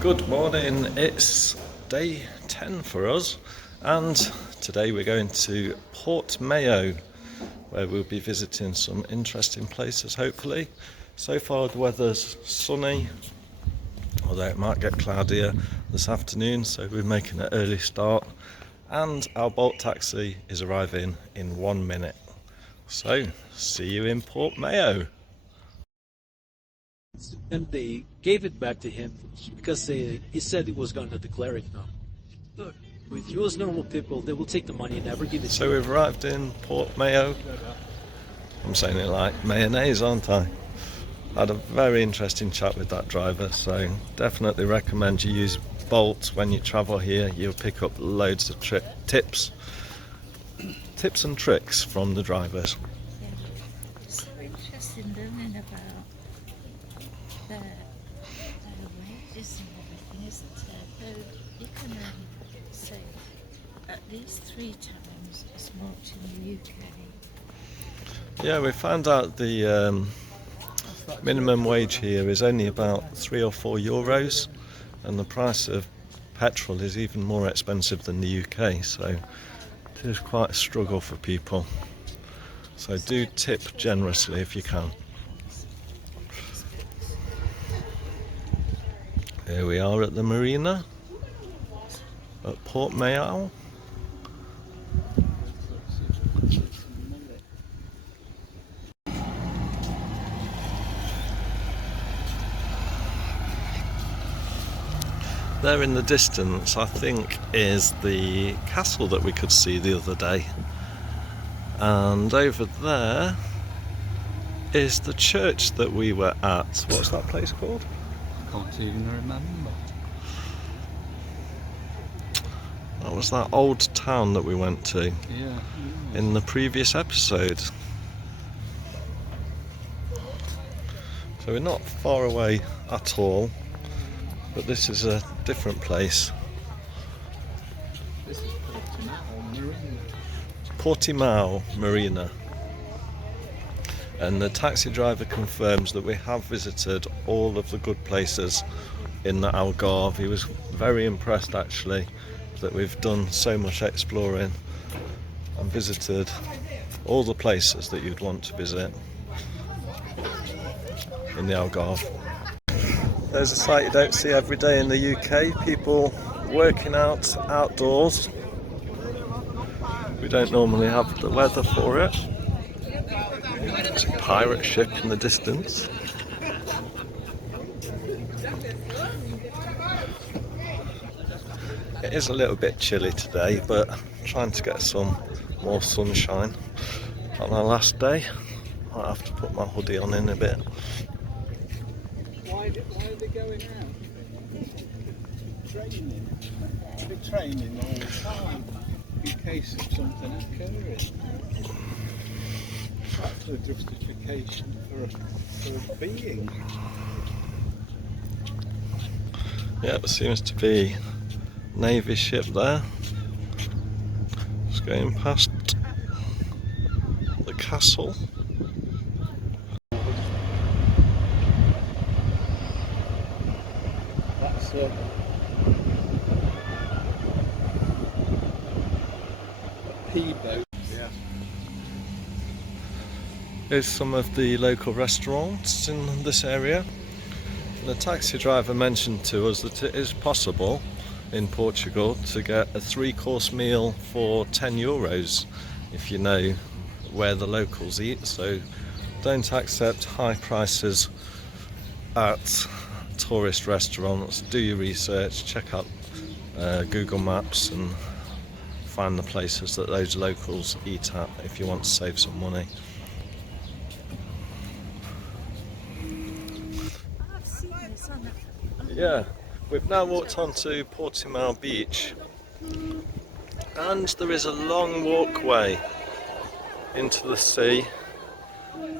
Good morning, it's day 10 for us, and today we're going to Portimao, where we'll be visiting some interesting places hopefully. So far the weather's sunny, although it might get cloudier this afternoon, so we're making an early start, and our Bolt taxi is arriving in 1 minute. So, see you in Portimao. And they gave it back to him because he said he was going to declare it now. Look, with you as normal people, they will take the money and never give it to you. So we've arrived in Portimao. I'm saying it like mayonnaise, aren't I? Had a very interesting chat with that driver, so definitely recommend you use Bolt when you travel here. You'll pick up loads of tips and tricks from the drivers. So interesting learning about the wages and everything, isn't it? Though you can say at least 3 times as much in the UK. Yeah, we found out the minimum wage here is only about 3 or 4 euros, and the price of petrol is even more expensive than the UK, so it is quite a struggle for people. So do tip generously if you can. Here we are at the marina at Portimao. There in the distance, I think, is the castle that we could see the other day. And over there is the church that we were at. What's that place called? I can't even remember. That was that old town that we went to Yeah. in the previous episode. So we're not far away at all, but this is a different place. This is Portimão Marina. Portimão Marina. And the taxi driver confirms that we have visited all of the good places in the Algarve. He was very impressed actually that we've done so much exploring and visited all the places that you'd want to visit in the Algarve. There's a sight you don't see every day in the UK, people working out outdoors. We don't normally have the weather for it. It's a pirate ship in the distance. It is a little bit chilly today, but trying to get some more sunshine on our last day. Might have to put my hoodie on in a bit. Why are they going out? Training. They're training all the time in case of something occurring. That's a justification for being. Yeah, there seems to be a Navy ship there. Just going past the castle. That's a P-boat. Yeah. Here's some of the local restaurants in this area. The taxi driver mentioned to us that it is possible in Portugal to get a 3-course meal for 10 euros if you know where the locals eat, so don't accept high prices at tourist restaurants. Do your research, check out Google Maps and find the places that those locals eat at if you want to save some money. Yeah, we've now walked onto Portimao Beach, and there is a long walkway into the sea,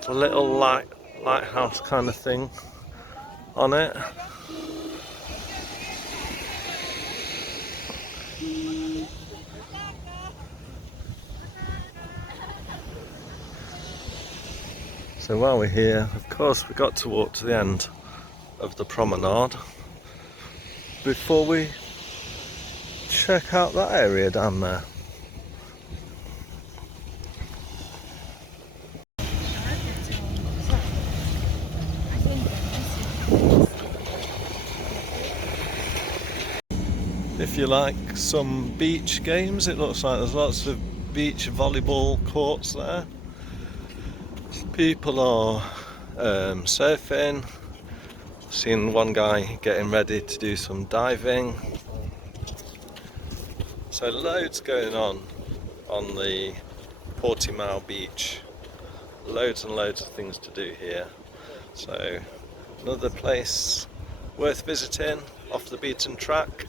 a little lighthouse kind of thing on it. So while we're here, of course, we got to walk to the end of the promenade. before we check out that area down there. If you like some beach games, it looks like there's lots of beach volleyball courts there. People are surfing. Seen one guy getting ready to do some diving. So loads going on the Portimao beach. Loads and loads of things to do here. So another place worth visiting, off the beaten track.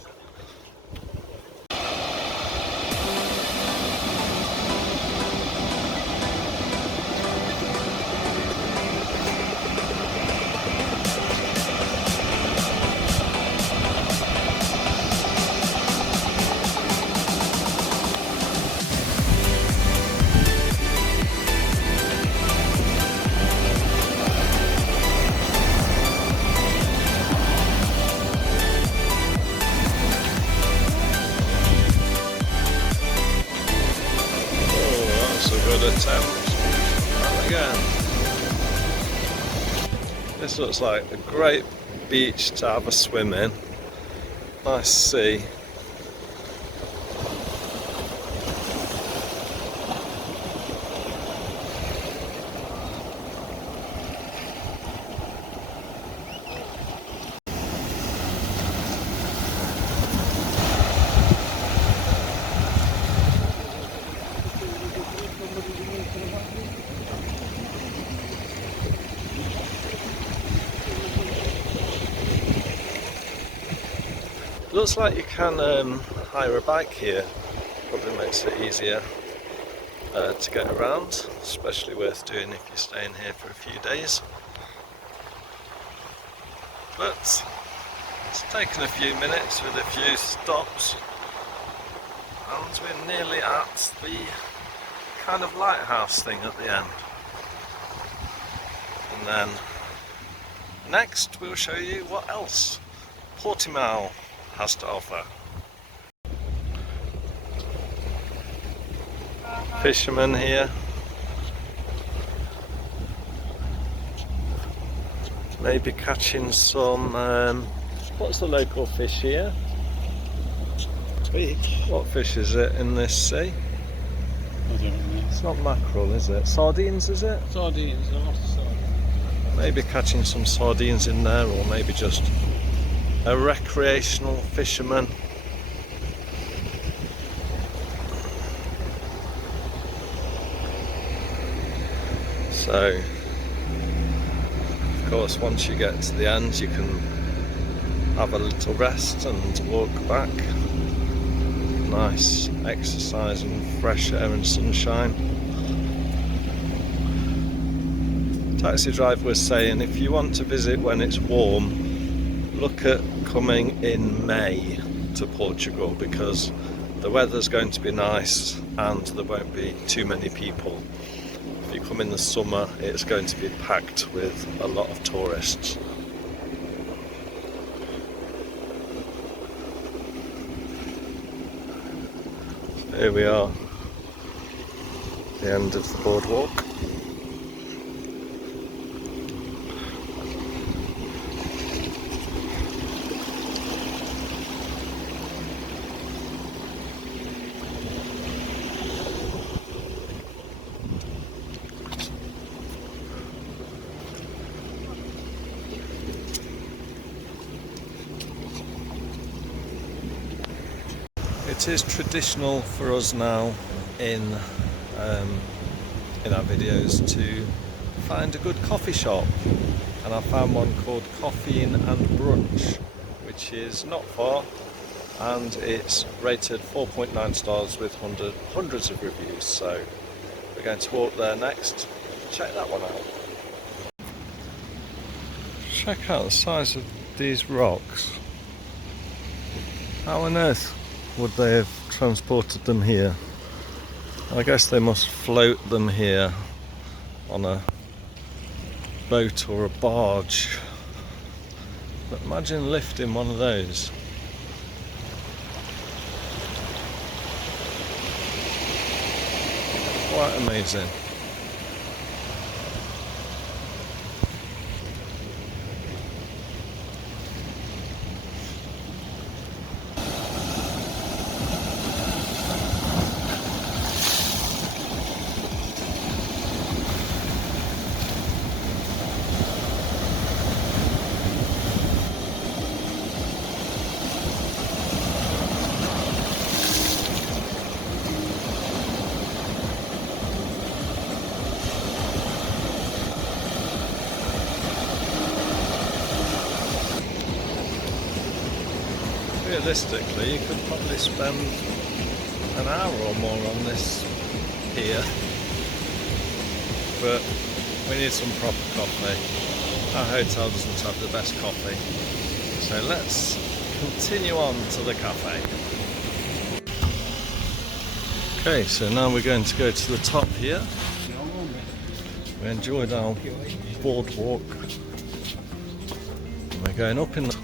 And again, this looks like a great beach to have a swim in. Nice sea. Looks like you can hire a bike here. Probably makes it easier to get around, especially worth doing if you're staying here for a few days. But it's taken a few minutes with a few stops, and we're nearly at the kind of lighthouse thing at the end. And then next we'll show you what else Portimao has to offer. Fishermen here. Maybe catching some, what's the local fish here? Beach. What fish is it in this sea? I don't know. It's not mackerel, is it? Sardines, is it? Sardines, a lot of sardines. Maybe catching some sardines in there, or maybe just a recreational fisherman. So, of course, once you get to the end, you can have a little rest and walk back. Nice exercise and fresh air and sunshine. Taxi driver was saying if you want to visit when it's warm, look at coming in May to Portugal, because the weather's going to be nice and there won't be too many people. If you come in the summer, it's going to be packed with a lot of tourists. Here we are, the end of the boardwalk. It is traditional for us now in our videos to find a good coffee shop, and I found one called Coffee and Brunch, which is not far, and it's rated 4.9 stars with hundreds of reviews. So we're going to walk there next. Check that one out. Check out the size of these rocks. How on earth would they have transported them here? I guess they must float them here on a boat or a barge. But imagine lifting one of those. quite amazing. Realistically, you could probably spend an hour or more on this here, but we need some proper coffee. Our hotel doesn't have the best coffee, so let's continue on to the cafe. Okay, so now we're going to go to the top here. We enjoyed our boardwalk. We're going up in the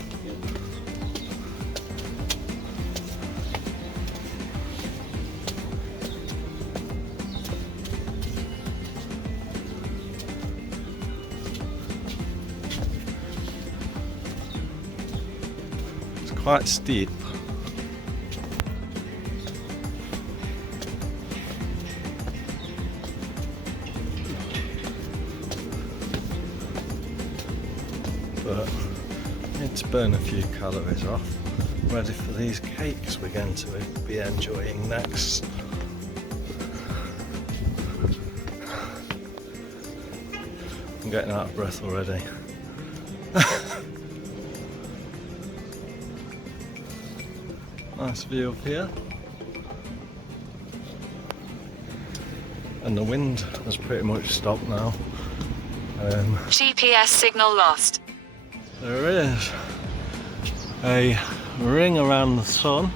quite steep. But I need to burn a few calories off, ready for these cakes we're going to be enjoying next. I'm getting out of breath already. Nice view up here, and the wind has pretty much stopped now. GPS signal lost. There is a ring around the sun,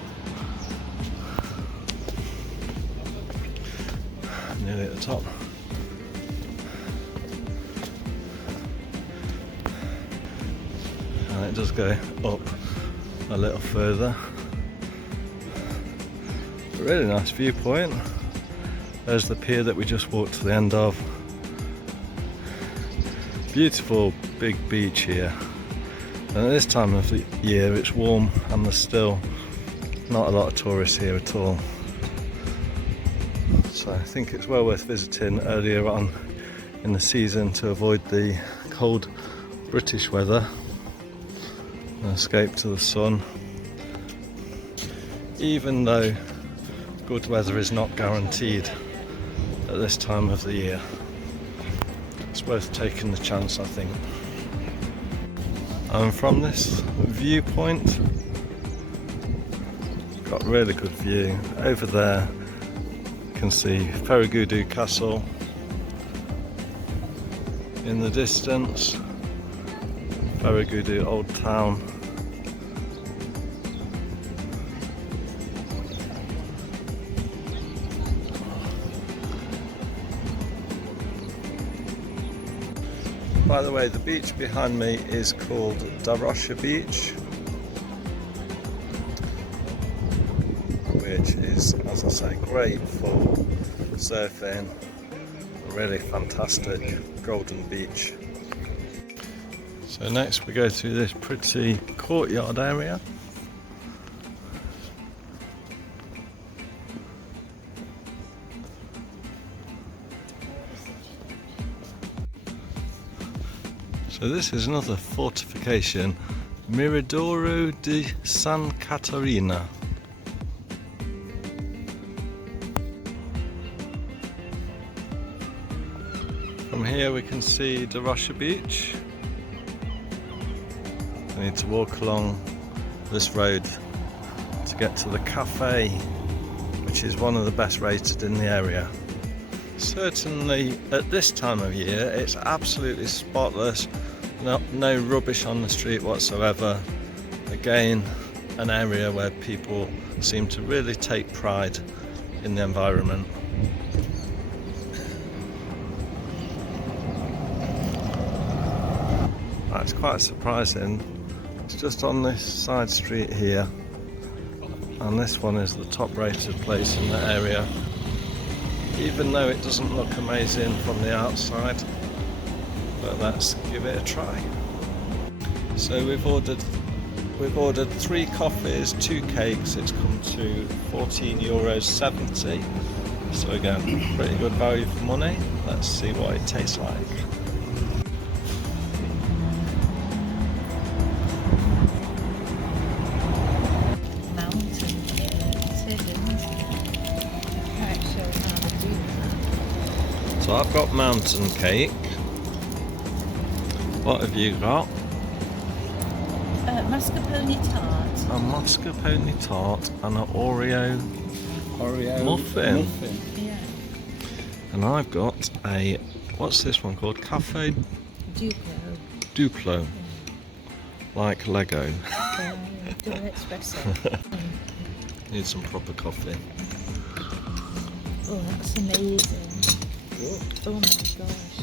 nearly at the top. And it does go up a little further. Really nice viewpoint. There's the pier that we just walked to the end of. Beautiful big beach here. And at this time of the year it's warm and there's still not a lot of tourists here at all. So I think it's well worth visiting earlier on in the season to avoid the cold British weather and escape to the sun. Even though good weather is not guaranteed at this time of the year. It's worth taking the chance, I think. And from this viewpoint, got really good view. Over there you can see Ferragudu Castle in the distance, Ferragudu Old Town. By the way, the beach behind me is called Da Rocha Beach, which is, as I say, great for surfing. A really fantastic golden beach. So next we go through this pretty courtyard area. So this is another fortification, Miradouro de San Catarina. From here we can see Da Rocha Beach. I need to walk along this road to get to the cafe, which is one of the best rated in the area. Certainly at this time of year it's absolutely spotless. No rubbish on the street whatsoever. Again, an area where people seem to really take pride in the environment. That's quite surprising. It's just on this side street here, and this one is the top rated place in the area, even though it doesn't look amazing from the outside. But let's give it a try. So we've ordered 3 coffees, 2 cakes. It's come to €14.70. So again, pretty good value for money. Let's see what it tastes like. So I've got mountain cake. What have you got? Mascarpone tart. A mascarpone tart and an Oreo muffin. Yeah. And I've got a, what's this one called? Cafe Duplo. Like Lego. Double espresso. Need some proper coffee. Oh, that's amazing. Oh my gosh.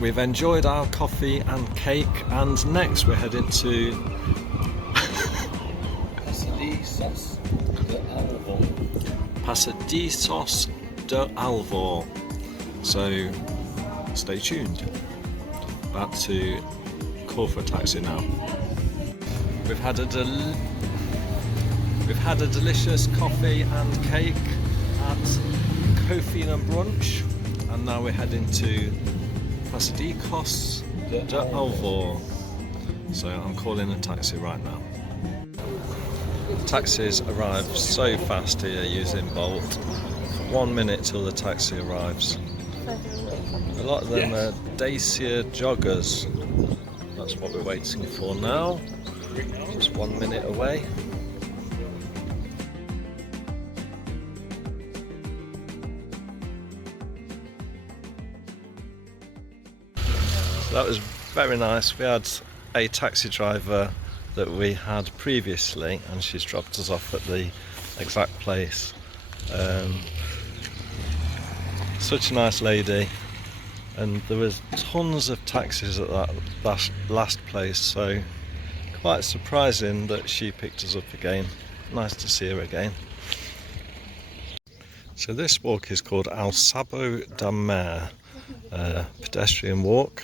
We've enjoyed our coffee and cake, and next we're heading to Passadiços de Alvor. Passadiços de Alvor. So stay tuned. About to call for a taxi now. We've had a delicious coffee and cake at Coffee and Brunch, and now we're heading to Passadiços de Alvor. So I'm calling a taxi right now. Taxis arrive so fast here using Bolt. 1 minute till the taxi arrives. A lot of them are Dacia joggers. That's what we're waiting for now. Just 1 minute away. That was very nice. We had a taxi driver that we had previously, and she's dropped us off at the exact place. Such a nice lady, and there was tons of taxis at that last place, so quite surprising that she picked us up again. Nice to see her again. So this walk is called Al Sabo da Mar, pedestrian walk.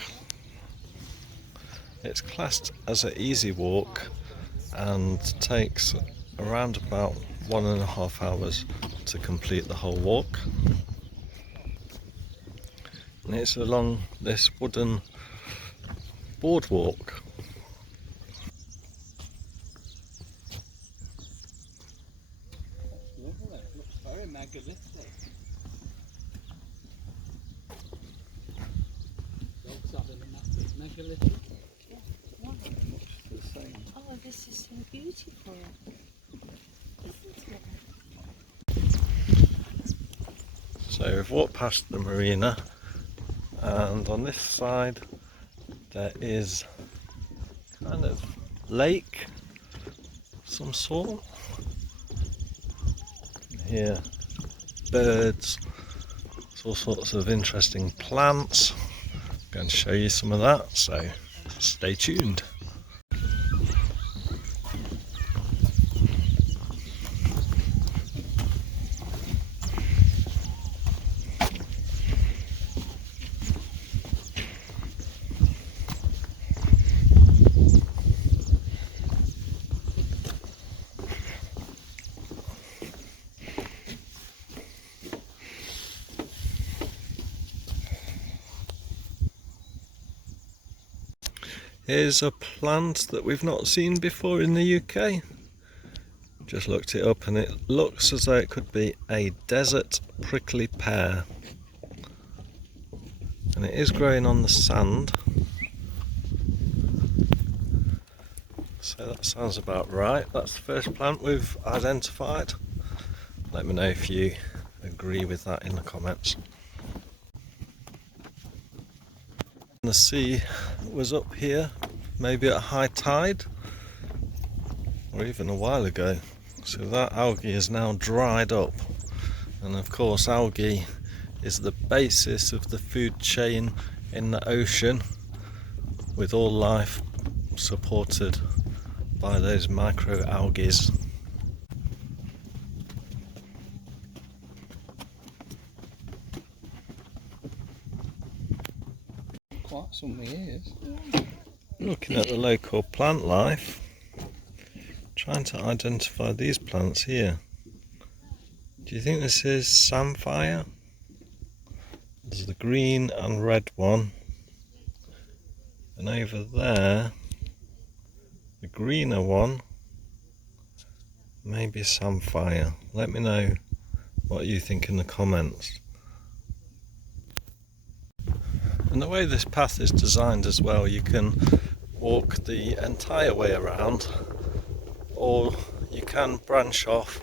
It's classed as an easy walk and takes around about 1.5 hours to complete the whole walk. And it's along this wooden boardwalk. Lovely, looks very megalithic. Dogs having a massive megalithic. Oh, this is so beautiful. Isn't it? So we've walked past the marina, and on this side there is kind of lake, some sort. Here, birds, all sorts of interesting plants. I'm going to show you some of that, so stay tuned. Here's a plant that we've not seen before in the UK. Just looked it up and it looks as though it could be a desert prickly pear. And it is growing on the sand. So that sounds about right. That's the first plant we've identified. Let me know if you agree with that in the comments. The sea was up here maybe at high tide or even a while ago, so that algae is now dried up, and of course algae is the basis of the food chain in the ocean, with all life supported by those microalgae. like some ears. Yeah. Looking at the local plant life, trying to identify these plants here. Do you think this is samphire? There's the green and red one, and over there the greener one maybe samphire. Let me know what you think in the comments. And the way this path is designed as well, you can walk the entire way around, or you can branch off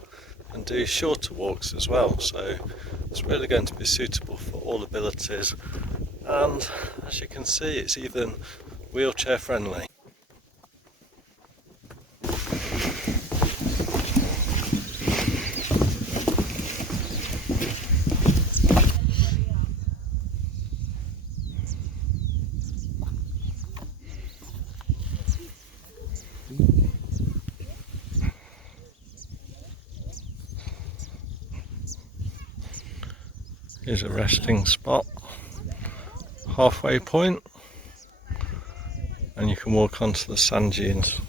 and do shorter walks as well, so it's really going to be suitable for all abilities, and as you can see it's even wheelchair friendly. Here's a resting spot, halfway point, and you can walk onto the sand dunes,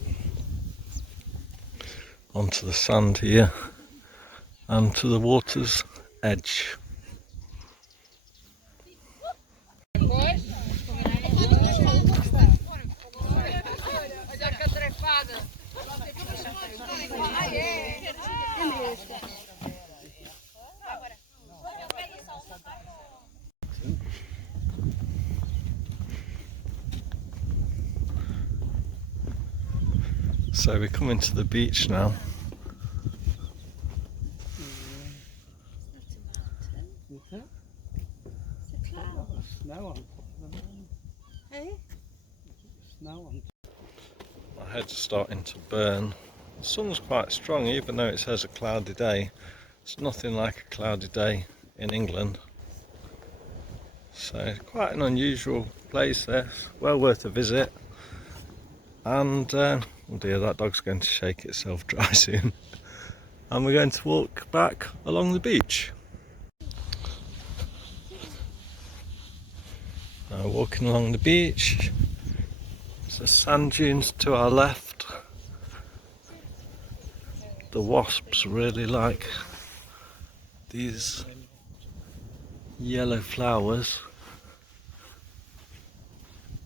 onto the sand here, and to the water's edge. So we're coming to the beach now. Is it? It's a cloud. Snow on top of the moon. Hey? Snow on. My head's starting to burn. The sun's quite strong even though it says a cloudy day. It's nothing like a cloudy day in England. So it's quite an unusual place there, well worth a visit. And oh dear, that dog's going to shake itself dry soon. And we're going to walk back along the beach. Now walking along the beach, there's the sand dunes to our left. The wasps really like these yellow flowers.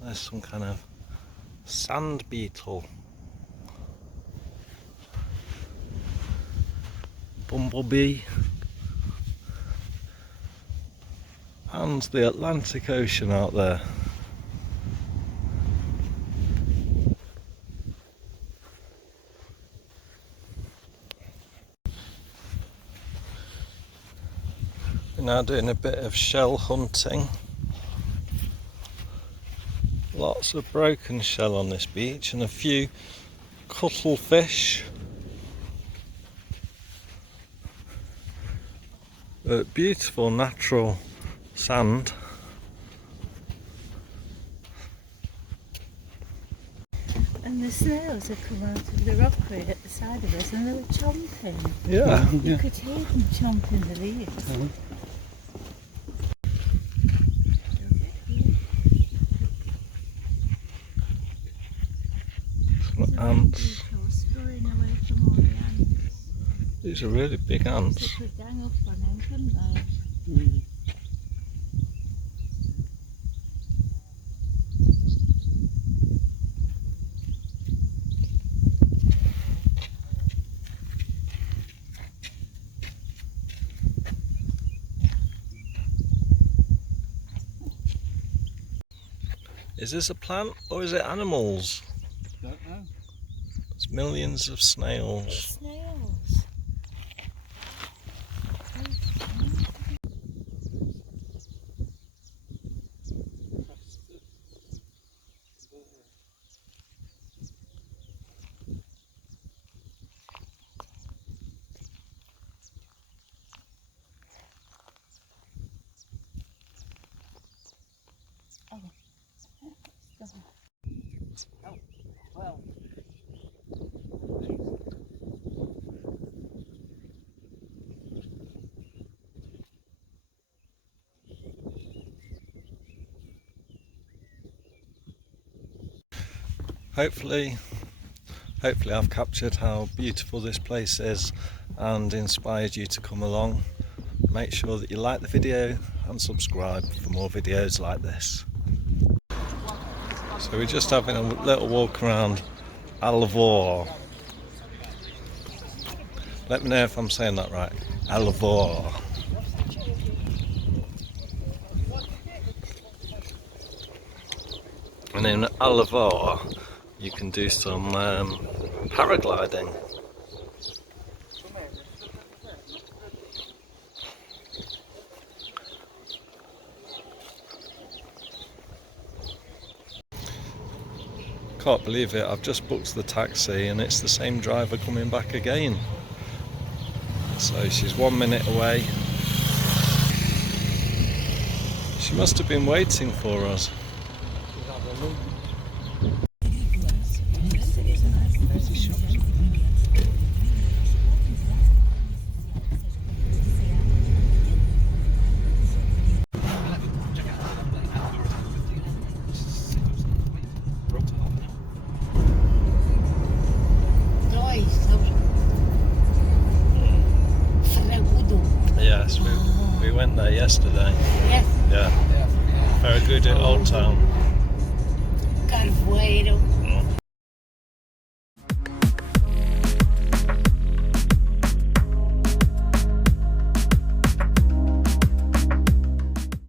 There's some kind of sand beetle, bumblebee, and the Atlantic Ocean out there. We're now doing a bit of shell hunting. Lots of broken shell on this beach and a few cuttlefish. But beautiful natural sand. And the snails had come out of the rockery at the side of us and they were chomping. Yeah. You could hear them chomping the leaves. Some ants. Scurrying away from all the ants. These are really big ants. They could gang up on them, couldn't they? Is this a plant or is it animals? Don't know. There's millions of snails. Snails. hopefully I've captured how beautiful this place is and inspired you to come along. Make sure that you like the video and subscribe for more videos like this. So we're just having a little walk around Alvor. Let me know if I'm saying that right. Alvor. And in Algarve you can do some paragliding. Can't believe it, I've just booked the taxi and it's the same driver coming back again. So she's 1 minute away. She must have been waiting for us. Yes, we went there yesterday. Yes. Yeah. Very good at Old Town. Carvoeiro.